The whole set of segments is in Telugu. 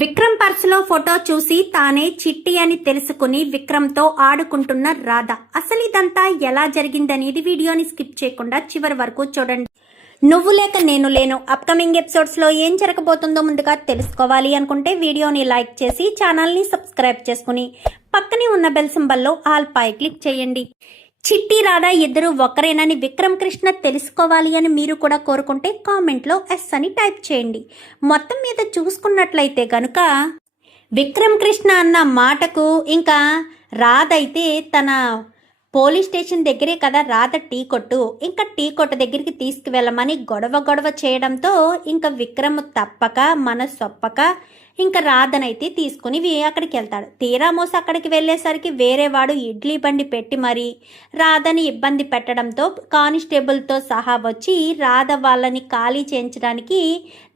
విక్రమ్ పర్సులో ఫోటో చూసి తానే చిట్టి అని తెలుసుకుని విక్రమ్తో ఆడుకుంటున్న రాధ. అసలు ఇదంతా ఎలా జరిగిందనేది వీడియోని స్కిప్ చేయకుండా చివరి వరకు చూడండి. నువ్వు లేక నేను లేను అప్కమింగ్ ఎపిసోడ్స్లో ఏం జరగబోతుందో ముందుగా తెలుసుకోవాలి అనుకుంటే వీడియోని లైక్ చేసి ఛానల్ని సబ్స్క్రైబ్ చేసుకుని పక్కనే ఉన్న బెల్ సింబల్లో ఆల్ పై క్లిక్ చేయండి. చిట్టి రాధా ఇద్దరు ఒక్కరేనని విక్రమ్ కృష్ణ తెలుసుకోవాలి అని మీరు కూడా కోరుకుంటే కామెంట్లో ఎస్ అని టైప్ చేయండి. మొత్తం మీద చూసుకున్నట్లయితే కనుక విక్రమ్ కృష్ణ అన్న మాటకు ఇంకా రాధ అయితే తన పోలీస్ స్టేషన్ దగ్గరే కదా రాధ టీ కొట్టు, ఇంకా టీ కొట్టు దగ్గరికి తీసుకువెళ్ళమని గొడవ చేయడంతో ఇంకా విక్రమ్ తప్పక మనసొప్పక ఇంకా రాధనైతే తీసుకుని అక్కడికి వెళ్తాడు. తీరా మోస అక్కడికి వెళ్ళేసరికి వేరే వాడు ఇడ్లీ బండి పెట్టి మరి రాధని ఇబ్బంది పెట్టడంతో కానిస్టేబుల్తో సహా వచ్చి రాధ వాళ్ళని ఖాళీ చేయించడానికి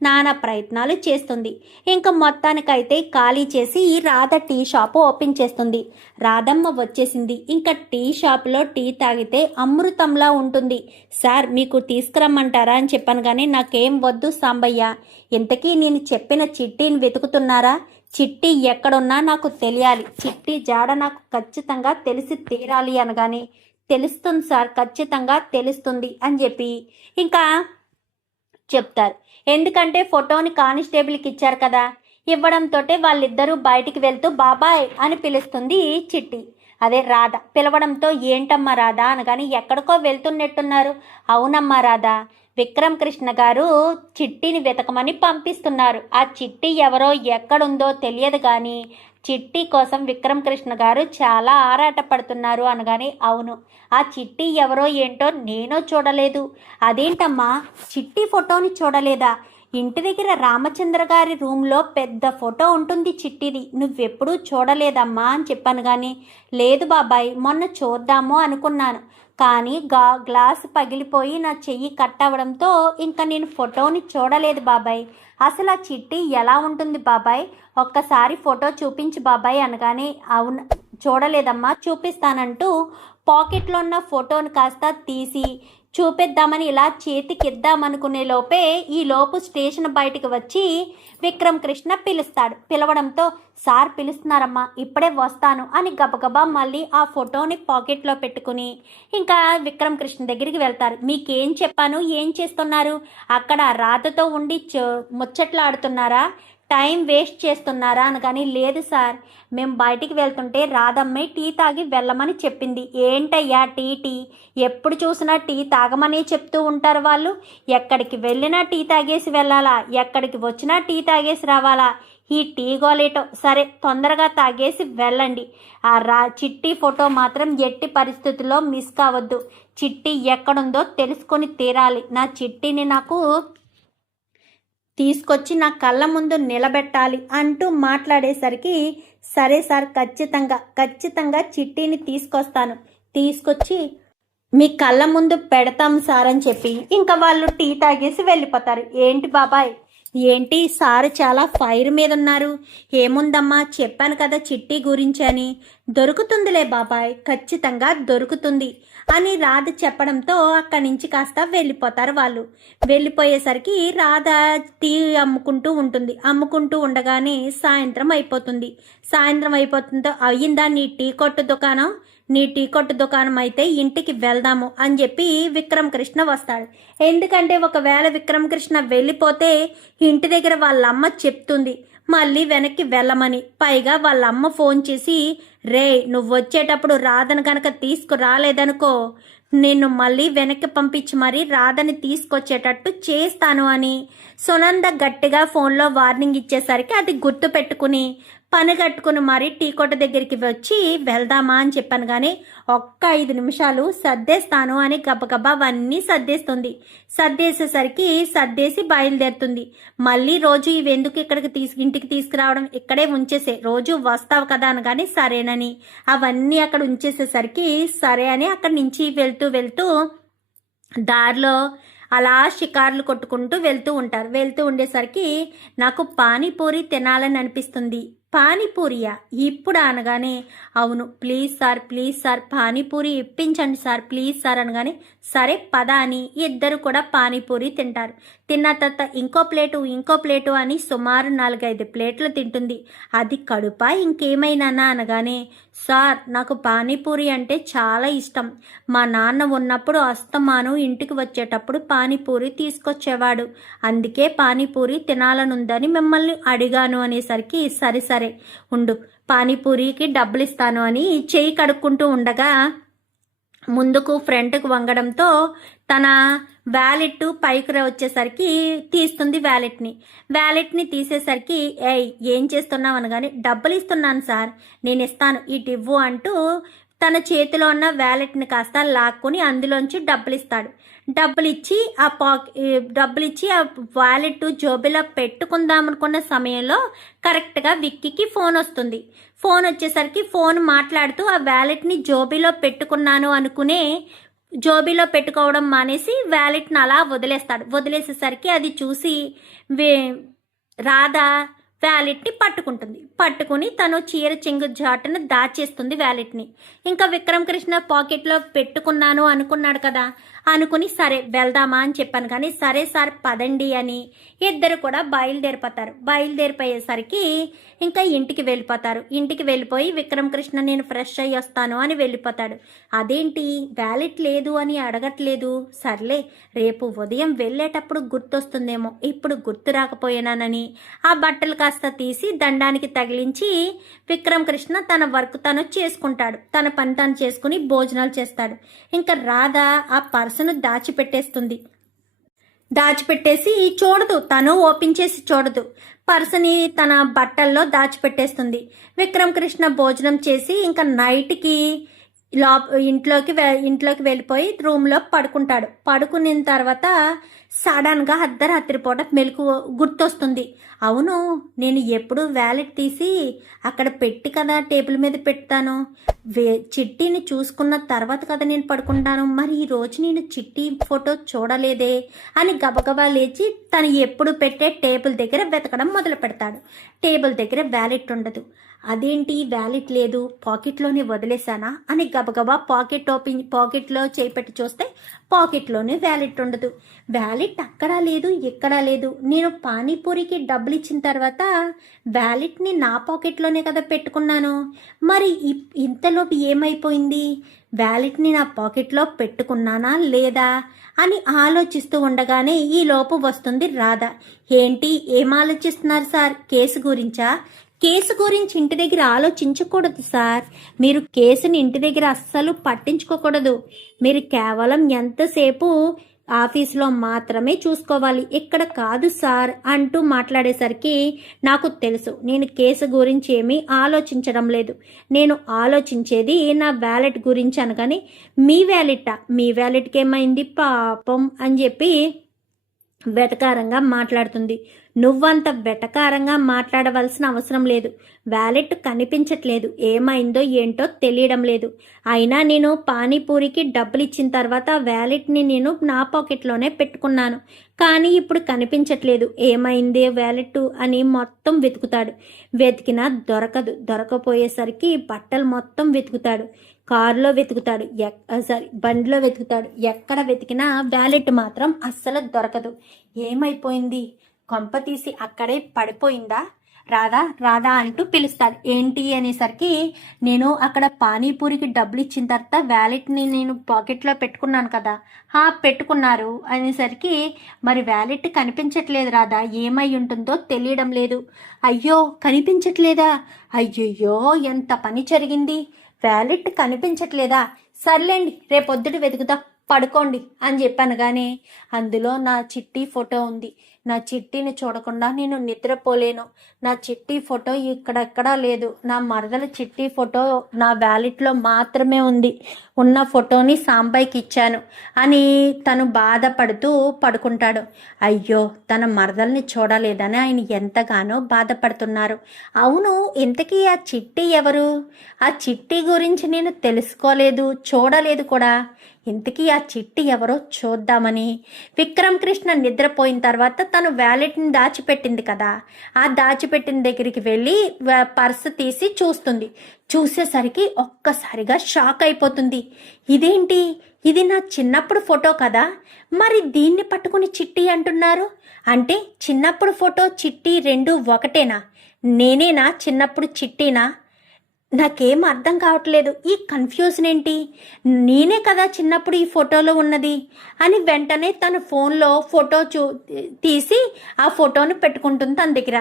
నానా ప్రయత్నాలు చేస్తుంది. ఇంకా మొత్తానికైతే ఖాళీ చేసి రాధ టీ షాపు ఓపెన్ చేస్తుంది. రాధమ్మ వచ్చేసింది. ఇంకా టీ షాప్లో టీ తాగితే అమృతంలా ఉంటుంది. సార్ మీకు తీసుకురమ్మంటారా అని చెప్పాను, కానీ నాకేం వద్దు సాంబయ్య. ఇంతకీ నేను చెప్పిన చిట్టిని వెతుకుతున్నారా? చిట్టి ఎక్కడున్నా నాకు తెలియాలి. చిట్టి జాడ నాకు ఖచ్చితంగా తెలిసి తీరాలి అనగానే తెలుస్తుంది సార్, ఖచ్చితంగా తెలుస్తుంది అని చెప్పి ఇంకా చెప్తారు. ఎందుకంటే ఫోటోని కానిస్టేబుల్కి ఇచ్చారు కదా, ఇవ్వడంతో వాళ్ళిద్దరూ బయటికి వెళ్తూ బాబాయ్ అని పిలుస్తుంది చిట్టి. అదే రాధ పిలవడంతో ఏంటమ్మా రాధా అనగాని ఎక్కడికో వెళ్తున్నట్టున్నారు. అవునమ్మా రాధా, విక్రమ్ కృష్ణ గారు చిట్టిని వెతకమని పంపిస్తున్నారు. ఆ చిట్టి ఎవరో ఎక్కడుందో తెలియదు, కానీ చిట్టి కోసం విక్రమ్ కృష్ణ గారు చాలా ఆరాటపడుతున్నారు అనగానే అవును, ఆ చిట్టి ఎవరో ఏంటో నేను చూడలేదు. అదేంటమ్మా చిట్టి ఫోటోని చూడలేదా? ఇంటి దగ్గర రామచంద్ర గారి రూమ్లో పెద్ద ఫోటో ఉంటుంది చిట్టిది, నువ్వెప్పుడూ చూడలేదమ్మా అని చెప్పాను. కానీ లేదు బాబాయ్, మొన్న చూద్దాము అనుకున్నాను, కానీ గ్లాస్ పగిలిపోయి నా చెయ్యి కట్ అవ్వడంతో ఇంకా నేను ఫోటోని చూడలేదు బాబాయ్. అసలు ఆ చిట్టి ఎలా ఉంటుంది బాబాయ్? ఒక్కసారి ఫోటో చూపించు బాబాయ్ అనగానే అవును చూడలేదమ్మా, చూపిస్తానంటూ పాకెట్లో ఉన్న ఫోటోని కాస్త తీసి చూపిద్దామని ఇలా చేతికిద్దామనుకునే లోపే ఈ లోపు స్టేషన్ బయటికి వచ్చి విక్రమ్ కృష్ణ పిలుస్తాడు. పిలవడంతో సార్ పిలుస్తున్నారమ్మా, ఇప్పుడే వస్తాను అని గబగబా మళ్ళీ ఆ ఫోటోని పాకెట్లో పెట్టుకుని ఇంకా విక్రమ్ కృష్ణ దగ్గరికి వెళ్తారు. మీకేం చెప్పాను, ఏం చేస్తున్నారు? అక్కడ రాధతో ఉండి ముచ్చట్లు ఆడుతున్నారా, టైం వేస్ట్ చేస్తున్నారా అనగాని లేదు సార్, మేము బయటికి వెళ్తుంటే రాధమ్మే టీ తాగి వెళ్ళమని చెప్పింది. ఏంటయ్యా టీ ఎప్పుడు చూసినా టీ తాగమనే చెప్తూ ఉంటారు వాళ్ళు. ఎక్కడికి వెళ్ళినా టీ తాగేసి వెళ్ళాలా, ఎక్కడికి వచ్చినా టీ తాగేసి రావాలా? ఈ టీ గోలేటో సరే, తొందరగా తాగేసి వెళ్ళండి. ఆ చిట్టి ఫోటో మాత్రం ఎట్టి పరిస్థితుల్లో మిస్ కావద్దు. చిట్టి ఎక్కడుందో తెలుసుకొని తీరాలి. నా చిట్టిని నాకు తీసుకొచ్చి నా కళ్ళ ముందు నిలబెట్టాలి అంటూ మాట్లాడేసరికి సరే సార్, ఖచ్చితంగా చిట్టిని తీసుకొచ్చి మీ కళ్ళ ముందు పెడతాం సార్ అని చెప్పి ఇంకా వాళ్ళు టీ తాగేసి వెళ్ళిపోతారు. ఏంటి బాబాయ్, ఏంటి సార్ చాలా ఫైర్ మీద ఉన్నారు? ఏముందమ్మా, చెప్పాను కదా చిట్టి గురించి అని. దొరుకుతుందిలే బాబాయ్, ఖచ్చితంగా దొరుకుతుంది అని రాధ చెప్పడంతో అక్కడి నుంచి కాస్త వెళ్ళిపోతారు వాళ్ళు. వెళ్ళిపోయేసరికి రాధ టీ అమ్ముకుంటూ ఉండగానే సాయంత్రం అయిపోతుందో అయ్యిందా నీ టీ కొట్టు దుకాణం అయితే ఇంటికి వెళ్దాము అని చెప్పి విక్రమ్ కృష్ణ వస్తాడు. ఎందుకంటే ఒకవేళ విక్రమ్ కృష్ణ వెళ్ళిపోతే ఇంటి దగ్గర వాళ్ళమ్మ చెప్తుంది మళ్ళీ వెనక్కి వెళ్ళమని. పైగా వాళ్ళమ్మ ఫోన్ చేసి రే, నువ్వు వచ్చేటప్పుడు రాధను కనుక తీసుకురాలేదనుకో, నిన్ను మళ్ళీ వెనక్కి పంపించి మరీ రాధని తీసుకొచ్చేటట్టు చేస్తాను అని సునంద గట్టిగా ఫోన్లో వార్నింగ్ ఇచ్చేసరికి అది గుర్తు పెట్టుకుని పని కట్టుకుని మరీ టీ కొట్టు దగ్గరికి వచ్చి వెళ్దామా అని చెప్పాను. కానీ ఒక్క 5 నిమిషాలు సర్దేస్తాను అని గబగబా అవన్నీ సర్దేసి బయలుదేరుతుంది. మళ్ళీ రోజు ఇవెందుకు ఇంటికి తీసుకురావడం, ఇక్కడే ఉంచేసే, రోజు వస్తావు కదా అనగానే సరేనని అవన్నీ అక్కడ ఉంచేసేసరికి సరే అని అక్కడి నుంచి వెళ్తూ దారిలో అలా షికార్లు కొట్టుకుంటూ వెళ్తూ ఉండేసరికి నాకు పానీపూరి తినాలని అనిపిస్తుంది, పానీపూరియా ఇప్పుడు అనగానే, అవును ప్లీజ్ సార్ పానీపూరి ఇప్పించండి సార్ ప్లీజ్ సార్ అనగానే, సరే పద అని ఇద్దరు కూడా పానీపూరి తింటారు. తిన్న తర్వాత ఇంకో ప్లేటు అని సుమారు 4-5 ప్లేట్లు తింటుంది. అది కడుపా ఇంకేమైనా అనగానే, సార్ నాకు పానీపూరి అంటే చాలా ఇష్టం. మా నాన్న ఉన్నప్పుడు అస్తమాను ఇంటికి వచ్చేటప్పుడు పానీపూరి తీసుకొచ్చేవాడు. అందుకే పానీపూరి తినాలనుందని మిమ్మల్ని అడిగాను అనేసరికి, సరే ఉండు పానీపూరికి డబ్బులు ఇస్తాను అని చేయి కడుక్కుంటూ ఉండగా ముందుకు ఫ్రంట్కు వంగడంతో తన వ్యాలెట్ పైకి వచ్చేసరికి తీస్తుంది వ్యాలెట్ని తీసేసరికి, ఏం చేస్తున్నావు అనగానే, డబ్బులు ఇస్తున్నాను సార్ నేను ఇస్తాను ఇటు ఇవ్వు అంటూ తన చేతిలో ఉన్న వ్యాలెట్ని కాస్త లాక్కుని అందులోంచి డబ్బులిచ్చి ఆ వ్యాలెట్ జోబిలో పెట్టుకుందామనుకున్న సమయంలో కరెక్ట్గా విక్కీకి ఫోన్ వస్తుంది. ఫోన్ వచ్చేసరికి ఫోన్ మాట్లాడుతూ ఆ వ్యాలెట్ని జోబిలో పెట్టుకున్నాను అనుకునే జోబిలో పెట్టుకోవడం మానేసి వ్యాలెట్ని అలా వదిలేసేసరికి అది చూసి రాధ వ్యాలెట్ని పట్టుకుని తను చీర చెంగు జాటును దాచేస్తుంది వ్యాలెట్ని. ఇంకా విక్రమ్ కృష్ణ పాకెట్లో పెట్టుకున్నాను అనుకున్నాడు కదా, అనుకుని సరే వెళ్దామా అని చెప్పాను కానీ, సరే సార్ పదండి అని ఇద్దరు కూడా బయలుదేరిపోయేసరికి ఇంకా ఇంటికి వెళ్ళిపోయి విక్రమ్ కృష్ణ నేను ఫ్రెష్ అయ్యి వస్తాను అని వెళ్ళిపోతాడు. అదేంటి వ్యాలెట్ లేదు అని అడగట్లేదు, సర్లే రేపు ఉదయం వెళ్ళేటప్పుడు గుర్తొస్తుందేమో, ఇప్పుడు గుర్తు రాకపోయినానని ఆ బట్టలు కాస్త తీసి దండానికి తగిలించి విక్రమ్ కృష్ణ తన వర్క్ తను చేసుకుంటాడు. తన పని తాను చేసుకుని భోజనాలు చేస్తాడు. ఇంకా రాధ ఆ పర్సును దాచిపెట్టేసి చూడదు, తను ఓపెన్ చేసి చూడదు, పర్సుని తన బట్టల్లో దాచిపెట్టేస్తుంది. విక్రమ్ కృష్ణ భోజనం చేసి ఇంకా నైట్కి ఇంట్లోకి వెళ్ళిపోయి రూమ్లో పడుకున్న తర్వాత సడన్గా అర్ధరాత్రి పూట మెలకు గుర్తొస్తుంది. అవును నేను ఎప్పుడు వ్యాలెట్ తీసి అక్కడ పెట్టి కదా టేబుల్ మీద పెడతాను, చిట్టీని చూసుకున్న తర్వాత కదా నేను పడుకుంటాను, మరి ఈ రోజు నేను చిట్టి ఫోటో చూడలేదే అని గబగబా లేచి తను ఎప్పుడు పెట్టే టేబుల్ దగ్గర వెతకడం మొదలు పెడతాడు. టేబుల్ దగ్గర వ్యాలెట్ ఉండదు. అదేంటి వ్యాలెట్ లేదు, పాకెట్లోనే వదిలేశానా అని గబగబా పాకెట్లో చేపెట్టి చూస్తే పాకెట్లోనే వ్యాలెట్ ఉండదు. వ్యాలెట్ అక్కడా లేదు ఎక్కడా లేదు. నేను పానీపూరికి డబ్బులు ఇచ్చిన తర్వాత వ్యాలెట్ని నా పాకెట్లోనే కదా పెట్టుకున్నాను, మరి ఇంతలోపు ఏమైపోయింది, వ్యాలెట్ని నా పాకెట్లో పెట్టుకున్నానా లేదా అని ఆలోచిస్తూ ఉండగానే ఈ లోపు వస్తుంది రాధ. ఏంటి ఏం ఆలోచిస్తున్నారు సార్, కేసు గురించా? కేసు గురించి ఇంటి దగ్గర ఆలోచించకూడదు సార్, మీరు కేసుని ఇంటి దగ్గర అస్సలు పట్టించుకోకూడదు, మీరు కేవలం ఎంతసేపు ఆఫీస్లో మాత్రమే చూసుకోవాలి, ఇక్కడ కాదు సార్ అంటూ మాట్లాడేసరికి, నాకు తెలుసు నేను కేసు గురించి ఏమీ ఆలోచించడం లేదు, నేను ఆలోచించేది నా వ్యాలెట్ గురించి అనగానే, మీ వ్యాలెట్కి ఏమైంది పాపం అని చెప్పి వెటకారంగా మాట్లాడుతుంది. నువ్వంత వెటకారంగా మాట్లాడవలసిన అవసరం లేదు, వ్యాలెట్ కనిపించట్లేదు, ఏమైందో ఏంటో తెలియడం లేదు, అయినా నేను పానీపూరికి డబ్బులు ఇచ్చిన తర్వాత వ్యాలెట్ని నేను నా పాకెట్లోనే పెట్టుకున్నాను, కానీ ఇప్పుడు కనిపించట్లేదు, ఏమైంది వ్యాలెట్ అని మొత్తం వెతికినా దొరకపోయేసరికి బట్టలు మొత్తం వెతుకుతాడు, కారులో వెతుకుతాడు, బండిలో వెతుకుతాడు, ఎక్కడ వెతికినా వ్యాలెట్ మాత్రం అస్సలు దొరకదు. ఏమైపోయింది, కొంప తీసి అక్కడే పడిపోయిందా, రాధా అంటూ పిలుస్తాడు. ఏంటి అనేసరికి, నేను అక్కడ పానీపూరికి డబ్బులు ఇచ్చిన తర్వాత వ్యాలెట్ని నేను పాకెట్లో పెట్టుకున్నాను కదా, పెట్టుకున్నారు అనేసరికి, మరి వ్యాలెట్ కనిపించట్లేదు రాధా, ఏమై ఉంటుందో తెలియడం లేదు. అయ్యో కనిపించట్లేదా, అయ్యయ్యో ఎంత పని జరిగింది, వ్యాలెట్ కనిపించట్లేదా, సర్లేండి రేపొద్దుటి వెతుకుతా, పడుకోండి అని చెప్పాను. కానీ అందులో నా చిట్టి ఫోటో ఉంది, నా చిట్టిని చూడకుండా నేను నిద్రపోలేను, నా చిట్టి ఫోటో ఇక్కడెక్కడా లేదు, నా మరదల చిట్టి ఫోటో నా వ్యాలెట్లో మాత్రమే ఉంది, ఉన్న ఫోటోని సాంబయ్యకి ఇచ్చాను అని తను బాధపడుతూ పడుకుంటాడు. అయ్యో తన మరదల్ని చూడలేదని ఆయన ఎంతగానో బాధపడుతున్నారు. అవును ఇంతకీ ఆ చిట్టి ఎవరు, ఆ చిట్టి గురించి నేను తెలుసుకోలేదు, చూడలేదు కూడా, ఇంతకీ ఆ చిట్టి ఎవరో చూద్దామని విక్రమ్ కృష్ణ నిద్రపోయిన తర్వాత తను వ్యాలెట్ని దాచిపెట్టింది కదా, ఆ దాచిపెట్టిన దగ్గరికి వెళ్ళి పర్సు తీసి చూస్తుంది. చూసేసరికి ఒక్కసారిగా షాక్ అయిపోతుంది. ఇదేంటి, ఇది నా చిన్నప్పుడు ఫోటో కదా, మరి దీన్ని పట్టుకుని చిట్టి అంటున్నారు అంటే చిన్నప్పుడు ఫోటో చిట్టి రెండు ఒకటేనా? నేనేనా చిన్నప్పుడు చిట్టినా? నాకేం అర్థం కావట్లేదు. ఈ కన్ఫ్యూజన్ ఏంటి? నేనే కదా చిన్నప్పుడు ఈ ఫోటోలో ఉన్నది అని వెంటనే తన ఫోన్లో ఫోటో తీసి ఆ ఫోటోను పెట్టుకుంటుంది తన దగ్గర.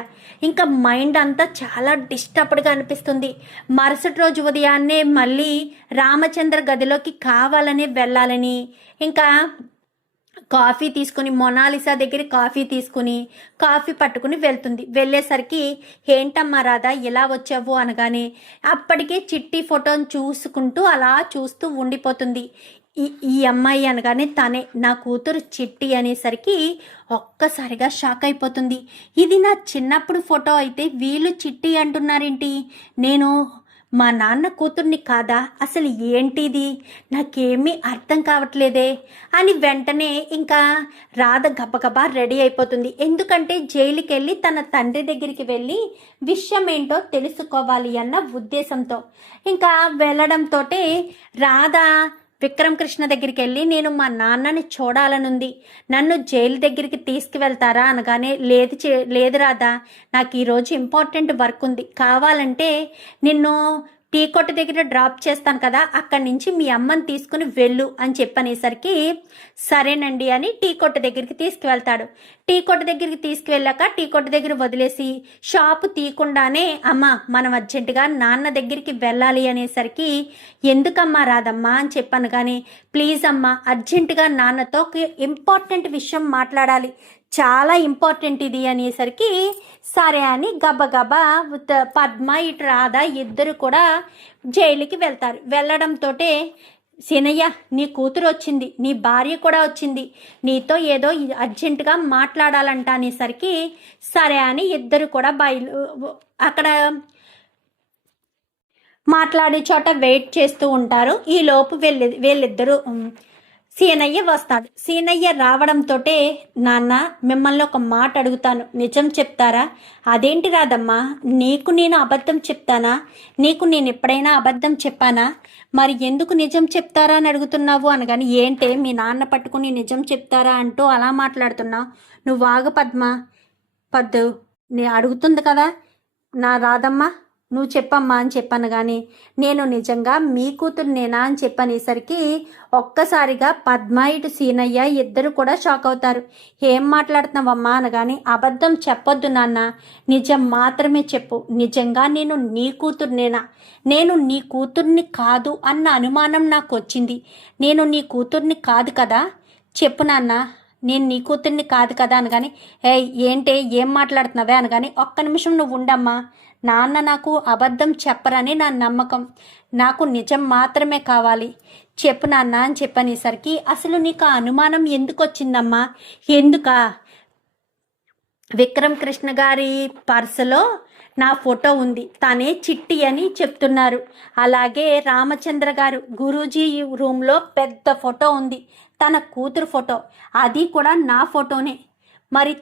ఇంకా మైండ్ అంతా చాలా డిస్టర్బ్డ్గా అనిపిస్తుంది. మరుసటి రోజు ఉదయాన్నే మళ్ళీ రామచంద్ర గదిలోకి కావాలని వెళ్ళాలని ఇంకా కాఫీ తీసుకుని మొనాలిసా దగ్గర కాఫీ పట్టుకుని వెళ్తుంది. వెళ్ళేసరికి ఏంటమ్మా రాధా ఇలా వచ్చావు అనగానే అప్పటికే చిట్టి ఫోటోని చూసుకుంటూ అలా చూస్తూ ఉండిపోతుంది. ఈ అమ్మాయి అనగానే తనే నా కూతురు చిట్టి అనేసరికి ఒక్కసారిగా షాక్ అయిపోతుంది. ఇది నా చిన్నప్పుడు ఫోటో అయితే వీళ్ళు చిట్టి అంటున్నారేంటి? నేను మా నాన్న కూతుర్ని కాదా? అసలు ఏంటిది? నాకేమీ అర్థం కావట్లేదే అని వెంటనే ఇంకా రాధ గబగబా రెడీ అయిపోతుంది. ఎందుకంటే జైలుకి వెళ్ళి తన తండ్రి దగ్గరికి వెళ్ళి విషయం ఏంటో తెలుసుకోవాలి అన్న ఉద్దేశంతో ఇంకా వెళ్ళడంతో రాధ విక్రమ్ కృష్ణ దగ్గరికి వెళ్ళి నేను మా నాన్నని చూడాలనుంది, నన్ను జైలు దగ్గరికి తీసుకువెళ్తారా అనగానే లేదు రాధా, నాకు ఈరోజు ఇంపార్టెంట్ వర్క్ ఉంది, కావాలంటే నిన్ను టీ కొట్టు దగ్గర డ్రాప్ చేస్తాను కదా, అక్కడి నుంచి మీ అమ్మని తీసుకుని వెళ్ళు అని చెప్పనేసరికి సరేనండి అని టీ కొట్టు దగ్గరికి తీసుకువెళ్తాడు. టీ కొట్టు దగ్గరికి తీసుకువెళ్ళాక టీ కొట్టు దగ్గర వదిలేసి షాపు తీయకుండానే అమ్మ మనం అర్జెంటుగా నాన్న దగ్గరికి వెళ్ళాలి అనేసరికి ఎందుకమ్మా రాదమ్మా అని చెప్పాను. కానీ ప్లీజ్ అమ్మా అర్జెంటుగా నాన్నతో ఇంపార్టెంట్ విషయం మాట్లాడాలి, చాలా ఇంపార్టెంట్ ఇది అనేసరికి సరే అని గబగబా పద్మ ఇటు రాధ ఇద్దరు కూడా జైలుకి వెళ్తారు. వెళ్ళడంతో సీనయ్య నీ కూతురు వచ్చింది, నీ భార్య కూడా వచ్చింది, నీతో ఏదో అర్జెంటుగా మాట్లాడాలంట అనేసరికి సరే అని ఇద్దరు కూడా అక్కడ మాట్లాడే చోట వెయిట్ చేస్తూ ఉంటారు. ఈలోపు వీళ్ళిద్దరూ సీనయ్య వస్తాడు. సీనయ్య రావడంతో నాన్న మిమ్మల్ని ఒక మాట అడుగుతాను, నిజం చెప్తారా? అదేంటి రాదమ్మా, నీకు నేను అబద్ధం చెప్తానా? నీకు నేను ఎప్పుడైనా అబద్ధం చెప్పానా? మరి ఎందుకు నిజం చెప్తారా అని అడుగుతున్నావు అనగాని ఏంటే మీ నాన్న పట్టుకుని నిజం చెప్తారా అంటూ అలా మాట్లాడుతున్నావు? నువ్వు ఆగు పద్దు నేను అడుగుతుంది కదా నా రాదమ్మా, నువ్వు చెప్పమ్మా అని చెప్పాను. కానీ నేను నిజంగా మీ కూతురునేనా అని చెప్పనేసరికి ఒక్కసారిగా పద్మ ఇటు సీనయ్య ఇద్దరు కూడా షాక్ అవుతారు. ఏం మాట్లాడుతున్నావమ్మా అనగాని అబద్ధం చెప్పొద్దు నాన్న, నిజం మాత్రమే చెప్పు, నిజంగా నేను నీ కూతురునేనా? నేను నీ కూతుర్ని కాదు అన్న అనుమానం నాకు వచ్చింది. నేను నీ కూతుర్ని కాదు కదా, చెప్పు నాన్న, నేను నీ కూతుర్ని కాదు కదా అనగాని ఏంటే ఏం మాట్లాడుతున్నావే అనగాని ఒక్క నిమిషం నువ్వు ఉండమ్మా, నాన్న నాకు అబద్ధం చెప్పరని నా నమ్మకం, నాకు నిజం మాత్రమే కావాలి, చెప్పు నాన్న అని చెప్పనేసరికి అసలు నీకు ఆ అనుమానం ఎందుకు వచ్చిందమ్మా? ఎందుకా? విక్రమ్ కృష్ణ గారి పర్సులో నా ఫోటో ఉంది, తనే చిట్టి అని చెప్తున్నారు. అలాగే రామచంద్ర గారు గురూజీ రూమ్లో పెద్ద ఫోటో ఉంది, తన కూతురు ఫోటో, అది కూడా నా ఫోటోనే. మరి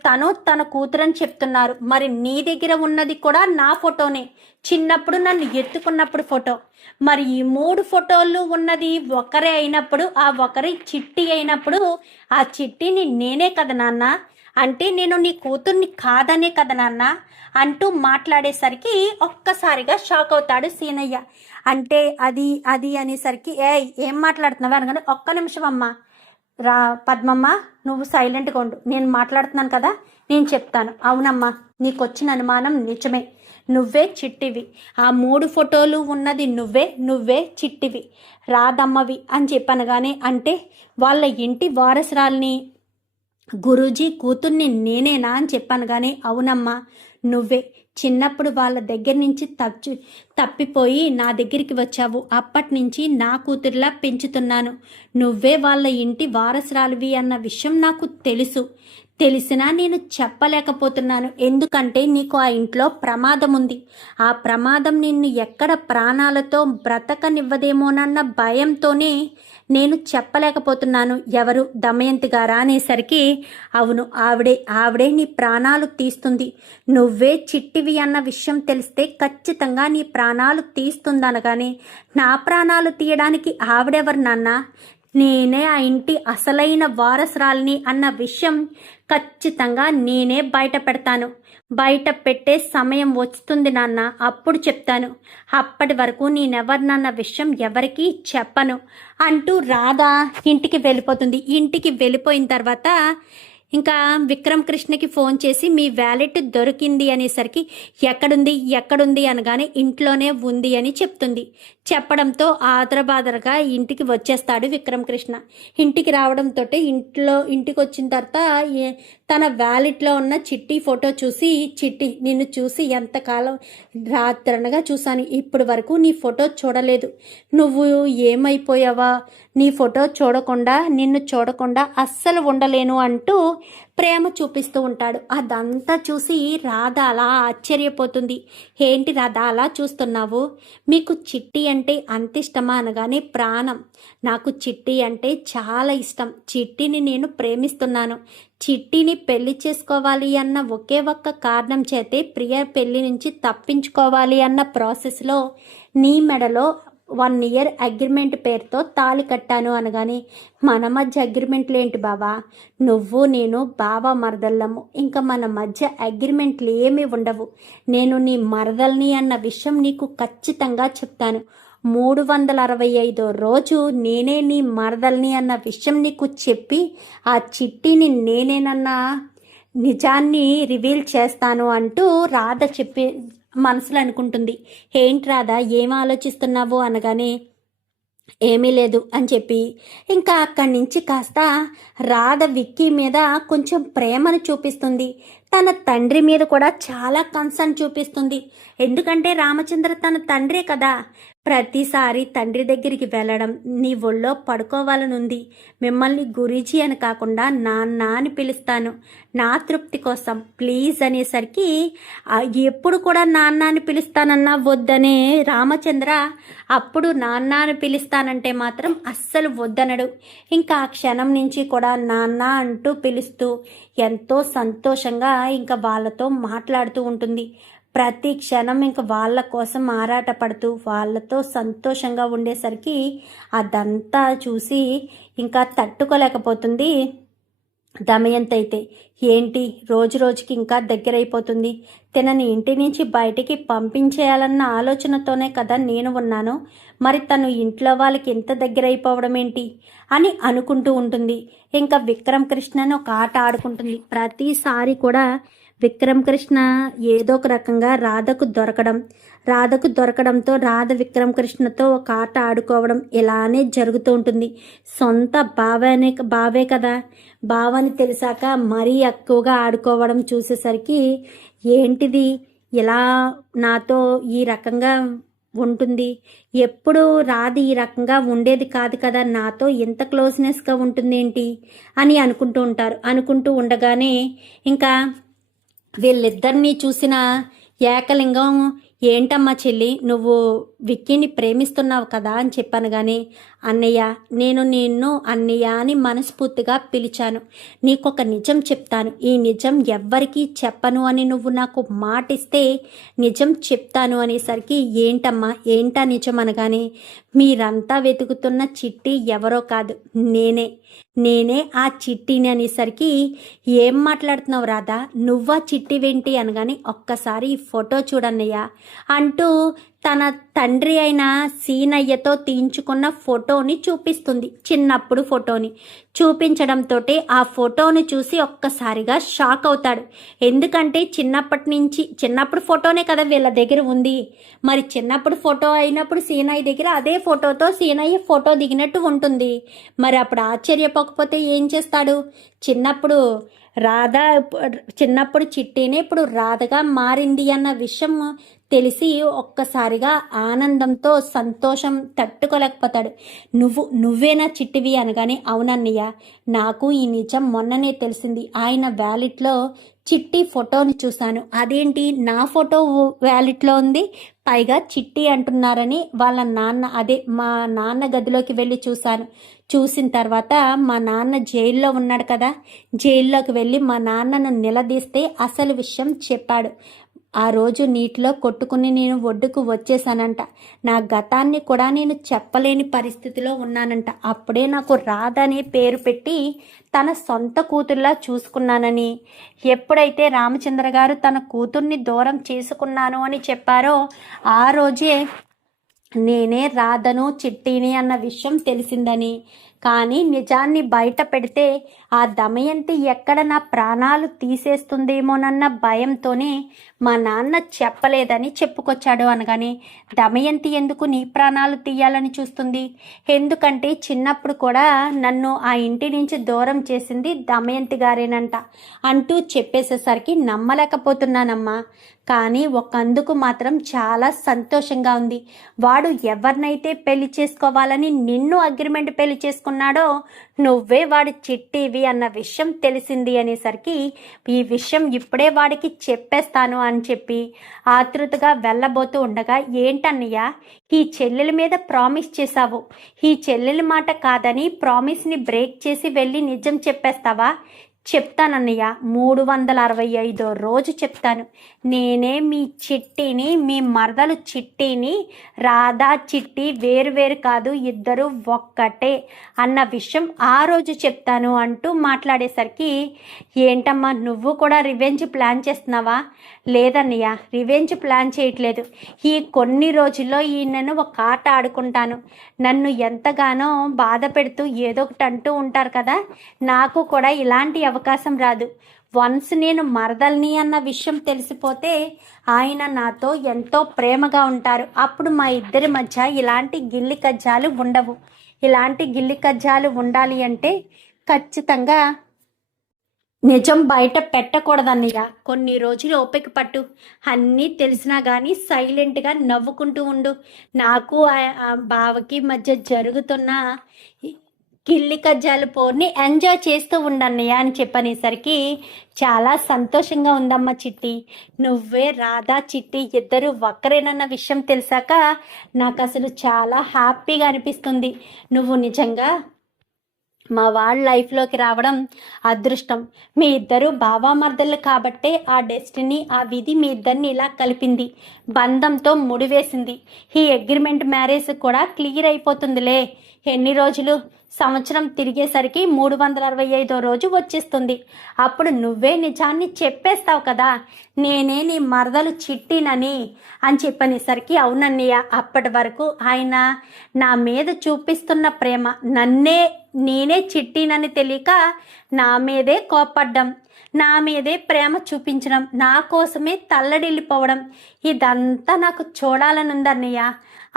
తన కూతురని చెప్తున్నారు, మరి నీ దగ్గర ఉన్నది కూడా నా ఫోటోనే, చిన్నప్పుడు నన్ను ఎత్తుకున్నప్పుడు ఫోటో. మరి ఈ 3 ఫోటోలు ఉన్నది ఒకరే అయినప్పుడు, ఆ ఒకరి చిట్టి అయినప్పుడు ఆ చిట్టిని నేనే కదా నాన్న, అంటే నేను నీ కూతుర్ని కాదనే కదా నాన్న అంటూ మాట్లాడేసరికి ఒక్కసారిగా షాక్ అవుతాడు సీనయ్య. అంటే అది అనేసరికి ఏం మాట్లాడుతున్నావా అనగానే ఒక్క నిమిషం అమ్మా పద్మమ్మ, నువ్వు సైలెంట్గా ఉండు, నేను మాట్లాడుతున్నాను కదా, నేను చెప్తాను. అవునమ్మా, నీకు వచ్చిన అనుమానం నిజమే, నువ్వే చిట్టివి, ఆ 3 ఫోటోలు ఉన్నది నువ్వే చిట్టివి, రాదమ్మవి అని చెప్పాను. కానీ అంటే వాళ్ళ ఇంటి వారసురాల్ని గురూజీ కూతుర్ని నేనేనా అని చెప్పాను. కానీ అవునమ్మా నువ్వే, చిన్నప్పుడు వాళ్ళ దగ్గర నుంచి తప్పిపోయి నా దగ్గరికి వచ్చావు, అప్పటి నుంచి నా కూతురులా పెంచుతున్నాను, నువ్వే వాళ్ళ ఇంటి వారసురాలివి అన్న విషయం నాకు తెలుసు. తెలిసినా నేను చెప్పలేకపోతున్నాను. ఎందుకంటే నీకు ఆ ఇంట్లో ప్రమాదం ఉంది. ఆ ప్రమాదం నిన్ను ఎక్కడ ప్రాణాలతో బ్రతకనివ్వదేమోనన్న భయంతోనే నేను చెప్పలేకపోతున్నాను. ఎవరు? దమయంతి గారా అనేసరికి అవును, ఆవిడే నీ ప్రాణాలు తీస్తుంది. నువ్వే చిట్టివి అన్న విషయం తెలిస్తే ఖచ్చితంగా నీ ప్రాణాలు తీస్తుందనగానే నా ప్రాణాలు తీయడానికి ఆవిడెవరు నాన్న? నేనే ఆ ఇంటి అసలైన వారసురాలిని అన్న విషయం ఖచ్చితంగా నేనే బయట పెడతాను. బయట పెట్టే సమయం వస్తుంది నాన్న, అప్పుడు చెప్తాను. అప్పటి వరకు నేనెవరినన్న విషయం ఎవరికీ చెప్పను అంటూ రాధ ఇంటికి వెళ్ళిపోతుంది. ఇంటికి వెళ్ళిపోయిన తర్వాత ఇంకా విక్రమ్ కృష్ణకి ఫోన్ చేసి మీ వ్యాలెట్ దొరికింది అనేసరికి ఎక్కడుంది అనగానే ఇంట్లోనే ఉంది అని చెప్తుంది. చెప్పడంతో ఆదరబాదరగా ఇంటికి వచ్చేస్తాడు విక్రమ్ కృష్ణ. ఇంటికి రావడంతో ఇంటికి వచ్చిన తర్వాత తన వ్యాలెట్లో ఉన్న చిట్టి ఫోటో చూసి, చిట్టి నిన్ను చూసి ఎంతకాలం రాత్రనగా చూశాను, ఇప్పటి వరకు నీ ఫోటో చూడలేదు, నువ్వు ఏమైపోయావా, నీ ఫోటో చూడకుండా నిన్ను చూడకుండా అస్సలు ఉండలేను అంటూ ప్రేమ చూపిస్తూ ఉంటాడు. అదంతా చూసి రాధ అలా ఆశ్చర్యపోతుంది. ఏంటి రాధ అలా చూస్తున్నావు? మీకు చిట్టి అంటే అంత ఇష్టమా అనగానే ప్రాణం, నాకు చిట్టి అంటే చాలా ఇష్టం. చిట్టిని నేను ప్రేమిస్తున్నాను. చిట్టిని పెళ్లి చేసుకోవాలి అన్న ఒకే ఒక్క కారణం చేతే ప్రియ పెళ్లి నుంచి తప్పించుకోవాలి అన్న ప్రాసెస్లో నీ మెడలో 1 year అగ్రిమెంట్ పేరుతో తాళి కట్టాను అనగానే మన మధ్య అగ్రిమెంట్లు ఏంటి బావా? నువ్వు నేను బావ మరదళ్ళము, ఇంకా మన మధ్య అగ్రిమెంట్లు ఏమీ ఉండవు. నేను నీ మరదల్ని అన్న విషయం నీకు ఖచ్చితంగా చెప్తాను. 365 రోజు నేనే నీ మరదల్ని అన్న విషయం నీకు చెప్పి ఆ చిట్టిని నేనేనన్న నిజాన్ని రివీల్ చేస్తాను అంటూ రాధ చెప్పి మనసులో అనుకుంటుంది. ఏంటి రాధా ఏం ఆలోచిస్తున్నావు అనగానే ఏమీ లేదు అని చెప్పి ఇంకా అక్కడి నుంచి కాస్త రాధ విక్కీ మీద కొంచెం ప్రేమను చూపిస్తుంది. తన తండ్రి మీద కూడా చాలా కన్సర్న్ చూపిస్తుంది. ఎందుకంటే రామచంద్ర తన తండ్రే కదా. ప్రతిసారి తండ్రి దగ్గరికి వెళ్ళడం, నీ ఒళ్ళో పడుకోవాలనుంది, మిమ్మల్ని గురూజీ అని కాకుండా నాన్న అని పిలుస్తాను నా తృప్తి కోసం ప్లీజ్ అనేసరికి ఎప్పుడు కూడా నాన్న అని పిలుస్తానన్నా వద్దనే రామచంద్ర అప్పుడు నాన్న అని పిలుస్తానంటే మాత్రం అస్సలు వద్దనడు. ఇంకా ఆ క్షణం నుంచి కూడా నాన్న అంటూ పిలుస్తూ ఎంతో సంతోషంగా ఇంకా వాళ్ళతో మాట్లాడుతూ ఉంటుంది. ప్రతి క్షణం ఇంకా వాళ్ళ కోసం ఆరాటపడుతూ వాళ్ళతో సంతోషంగా ఉండేసరికి అదంతా చూసి ఇంకా తట్టుకోలేకపోతుంది దమయంతి. అయితే ఏంటి రోజు రోజుకి ఇంకా దగ్గరైపోతుంది, తనని ఇంటి నుంచి బయటికి పంపించేయాలన్న ఆలోచనతోనే కదా నేను ఉన్నాను, మరి తను ఇంట్లో వాళ్ళకి ఎంత దగ్గరైపోవడం ఏంటి అని అనుకుంటూ ఉంటుంది. ఇంకా విక్రమ్ కృష్ణని ఒక ఆట ఆడుకుంటుంది. ప్రతిసారి కూడా విక్రమ్ కృష్ణ ఏదో ఒక రకంగా రాధకు దొరకడంతో రాధ విక్రమ్ కృష్ణతో ఒక ఆట ఆడుకోవడం ఇలానే జరుగుతూ ఉంటుంది. సొంత బావే కదా, బావని తెలిసాక మరీ ఎక్కువగా ఆడుకోవడం చూసేసరికి ఏంటిది ఇలా నాతో ఈ రకంగా ఉంటుంది, ఎప్పుడు రాధ ఈ రకంగా ఉండేది కాదు కదా, నాతో ఎంత క్లోజ్నెస్గా ఉంటుంది ఏంటి అని అనుకుంటూ ఉండగానే ఇంకా వీళ్ళిద్దరినీ చూసిన ఏకలింగం ఏంటమ్మా చెల్లి నువ్వు విక్కీని ప్రేమిస్తున్నావు కదా అని చెప్పాను. కానీ అన్నయ్య, నేను నిన్ను అన్నయ్య అని మనస్ఫూర్తిగా పిలిచాను. నీకొక నిజం చెప్తాను, ఈ నిజం ఎవ్వరికీ చెప్పను అని నువ్వు నాకు మాటిస్తే నిజం చెప్తాను అనేసరికి ఏంటా నిజం అనగానే మీరంతా వెతుకుతున్న చిట్టి ఎవరో కాదు, నేనే ఆ చిట్టిని అనేసరికి ఏం మాట్లాడుతున్నావు రాధా, నువ్వా చిట్టివేంటి అనగానే ఒక్కసారి ఈ ఫోటో చూడన్నయ్య అంటూ తన తండ్రి అయిన సీనయ్యతో తీయించుకున్న ఫోటోని చూపిస్తుంది. చిన్నప్పుడు ఫోటోని చూపించడంతో ఆ ఫోటోని చూసి ఒక్కసారిగా షాక్ అవుతాడు. ఎందుకంటే చిన్నప్పుడు ఫోటోనే కదా వీళ్ళ దగ్గర ఉంది, మరి చిన్నప్పుడు ఫోటో అయినప్పుడు సీనయ్య దగ్గర అదే ఫోటోతో సీనయ్య ఫోటో దిగినట్టు ఉంటుంది. మరి అప్పుడు ఆశ్చర్యపోకపోతే ఏం చేస్తాడు? చిన్నప్పుడు రాధ చిన్నప్పుడు చిట్టినే ఇప్పుడు రాధగా మారింది అన్న విషయం తెలిసి ఒక్కసారిగా ఆనందంతో సంతోషం తట్టుకోలేకపోతాడు. నువ్వేనా చిట్టివి అనగానే, అవునన్నయ్య, నాకు ఈ నిజం మొన్ననే తెలిసింది. ఆయన వ్యాలెట్లో చిట్టి ఫోటోని చూశాను. అదేంటి నా ఫోటో వ్యాలెట్లో ఉంది, పైగా చిట్టి అంటున్నారని వాళ్ళ నాన్న, అదే మా నాన్న గదిలోకి వెళ్ళి చూశాను. చూసిన తర్వాత మా నాన్న జైల్లో ఉన్నాడు కదా, జైల్లోకి వెళ్ళి మా నాన్నను నిలదీస్తే అసలు విషయం చెప్పాడు. ఆ రోజు నీటిలో కొట్టుకుని నేను ఒడ్డుకు వచ్చేసానంట. నా గతాన్ని కూడా నేను చెప్పలేని పరిస్థితిలో ఉన్నానంట. అప్పుడే నాకు రాధనే పేరు పెట్టి తన సొంత కూతుర్లా చూసుకున్నానని, ఎప్పుడైతే రామచంద్ర గారు తన కూతుర్ని దూరం చేసుకున్నాను అని చెప్పారో ఆ రోజే నేనే రాధను చిట్టిని అన్న విషయం తెలిసిందని, కానీ నిజాన్ని బయట పెడితే ఆ దమయంతి ఎక్కడ నా ప్రాణాలు తీసేస్తుందేమోనన్న భయంతోనే మా నాన్న చెప్పలేదని చెప్పుకొచ్చాడు అనగానే, దమయంతి ఎందుకు నీ ప్రాణాలు తీయాలని చూస్తుంది? ఎందుకంటే చిన్నప్పుడు కూడా నన్ను ఆ ఇంటి నుంచి దూరం చేసింది దమయంతి గారేనంట అంటూ చెప్పేసేసరికి నమ్మలేకపోతున్నానమ్మా. కానీ ఒకందుకు మాత్రం చాలా సంతోషంగా ఉంది. వాడు ఎవరినైతే పెళ్లి చేసుకోవాలని నిన్ను అగ్రిమెంట్ పెళ్లి చేసుకున్నాడో నువ్వే వాడి చిట్టివి అన్న విషయం తెలిసింది అనేసరికి, ఈ విషయం ఇప్పుడే వాడికి చెప్పేస్తాను అని చెప్పి ఆతృతగా వెళ్ళబోతూ ఉండగా, ఏంటన్నయ్య ఈ చెల్లెల మీద ప్రామిస్ చేశావు, ఈ చెల్లెల మాట కాదని ప్రామిస్ని బ్రేక్ చేసి వెళ్ళి నిజం చెప్పేస్తావా? చెప్తానన్నయ్య, 365 రోజు చెప్తాను. నేనే మీ చిట్టిని, మీ మరదలు చిట్టిని. రాధా చిట్టి వేరు కాదు, ఇద్దరు ఒక్కటే అన్న విషయం ఆ రోజు చెప్తాను అంటూ మాట్లాడేసరికి, ఏంటమ్మా నువ్వు కూడా రివెంజ్ ప్లాన్ చేస్తున్నావా? లేదన్నయ్య, రివెంజ్ ప్లాన్ చేయట్లేదు. ఈ కొన్ని రోజుల్లో ఈయనను ఒక ఆట ఆడుకుంటాను. నన్ను ఎంతగానో బాధ పెడుతూ ఏదో ఒకటి అంటూ ఉంటారు కదా, నాకు కూడా ఇలాంటి అవకాశం రాదు. వన్స్ నేను మరదల్ని అన్న విషయం తెలిసిపోతే ఆయన నాతో ఎంతో ప్రేమగా ఉంటారు. అప్పుడు మా ఇద్దరి మధ్య ఇలాంటి గిల్లి కజ్జాలు ఉండవు. ఇలాంటి గిల్లి కజ్జాలు ఉండాలి అంటే ఖచ్చితంగా నిజం బయట పెట్టకూడదన్నయ్య. కొన్ని రోజులు ఓపిక పట్టు. అన్నీ తెలిసినా కానీ సైలెంట్గా నవ్వుకుంటూ ఉండు. నాకు ఆ బావకి మధ్య జరుగుతున్న గిల్లి కజ్జాలు పోర్ని ఎంజాయ్ చేస్తూ ఉండన్నయ్య అని చెప్పనేసరికి, చాలా సంతోషంగా ఉందమ్మ చిట్టి. నువ్వే రాధా చిట్టి ఇద్దరు ఒక్కరేనన్న విషయం తెలిసాక నాకు అసలు చాలా హ్యాపీగా అనిపిస్తుంది. నువ్వు నిజంగా మా వాళ్ళ లైఫ్లోకి రావడం అదృష్టం. మీ ఇద్దరు బావామర్దలు కాబట్టే ఆ డెస్టినీ, ఆ విధి మీ ఇద్దరిని ఇలా కలిపింది, బంధంతో ముడివేసింది. ఈ అగ్రిమెంట్ మ్యారేజ్ కూడా క్లియర్ అయిపోతుందిలే. ఎన్ని రోజులు, సంవత్సరం తిరిగేసరికి 365 రోజు వచ్చేస్తుంది. అప్పుడు నువ్వే నిజాన్ని చెప్పేస్తావు కదా, నేనే నీ మరదలు చిట్టినని అని చెప్పనేసరికి, అవునన్నయ్య, అప్పటి వరకు ఆయన నా మీద చూపిస్తున్న ప్రేమ, నేనే చిట్టినని తెలియక నా మీదే కోపడ్డం, నా మీదే ప్రేమ చూపించడం, నా కోసమే తల్లడిల్లిపోవడం, ఇదంతా నాకు చూడాలనుందన్నయ్య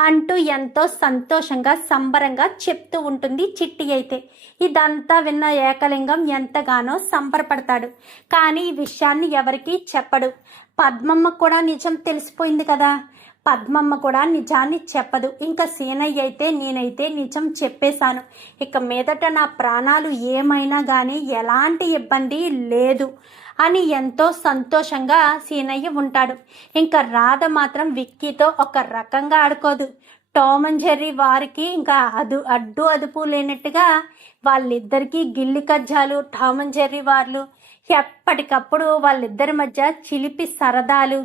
అంటూ ఎంతో సంతోషంగా సంబరంగా చెప్తూ ఉంటుంది చిట్టి. అయితే ఇదంతా విన్న ఏకలింగం ఎంతగానో సంబరపడతాడు. కానీ ఈ విషయాన్ని ఎవరికీ చెప్పడు. పద్మమ్మ కూడా నిజం తెలిసిపోయింది కదా, పద్మమ్మ కూడా నిజాన్ని చెప్పదు. ఇంకా సీనయ్య అయితే, నేనైతే నిజం చెప్పేశాను, ఇక మీదట నా ప్రాణాలు ఏమైనా కానీ ఎలాంటి ఇబ్బంది లేదు అని ఎంతో సంతోషంగా సీనయ్య ఉంటాడు. ఇంకా రాధ మాత్రం విక్కీతో ఒక రకంగా ఆడుకోదు. టామ్ అండ్ జెర్రీ వారికి ఇంకా అడ్డు అదుపు లేనట్టుగా వాళ్ళిద్దరికీ గిల్లి కజ్జాలు, టామ్ అండ్ జెర్రీ వాళ్ళు ఎప్పటికప్పుడు వాళ్ళిద్దరి మధ్య చిలిపి సరదాలు,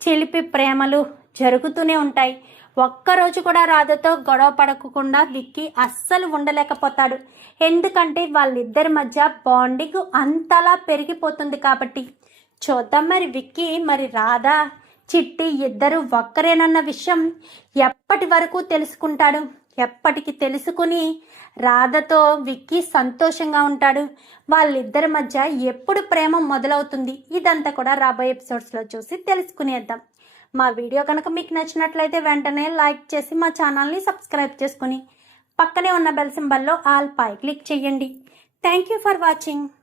చిలిపి ప్రేమలు జరుగుతూనే ఉంటాయి. ఒక్కరోజు కూడా రాధతో గొడవ పడకుండా విక్కీ అస్సలు ఉండలేకపోతాడు. ఎందుకంటే వాళ్ళిద్దరి మధ్య బాండింగ్ అంతలా పెరిగిపోతుంది కాబట్టి. చూద్దాం మరి విక్కీ, మరి రాధ చిట్టి ఇద్దరు ఒక్కరేనన్న విషయం ఎప్పటి వరకు తెలుసుకుంటాడు, ఎప్పటికి తెలుసుకుని రాధతో విక్కీ సంతోషంగా ఉంటాడు, వాళ్ళిద్దరి మధ్య ఎప్పుడు ప్రేమ మొదలవుతుంది, ఇదంతా కూడా రాబోయే ఎపిసోడ్స్లో చూసి తెలుసుకునేద్దాం. మా వీడియో కనుక మీకు నచ్చినట్లయితే వెంటనే లైక్ చేసి మా ఛానల్ని సబ్స్క్రైబ్ చేసుకుని పక్కనే ఉన్న బెల్ సింబల్లో ఆల్ పై క్లిక్ చేయండి. Thank you for watching.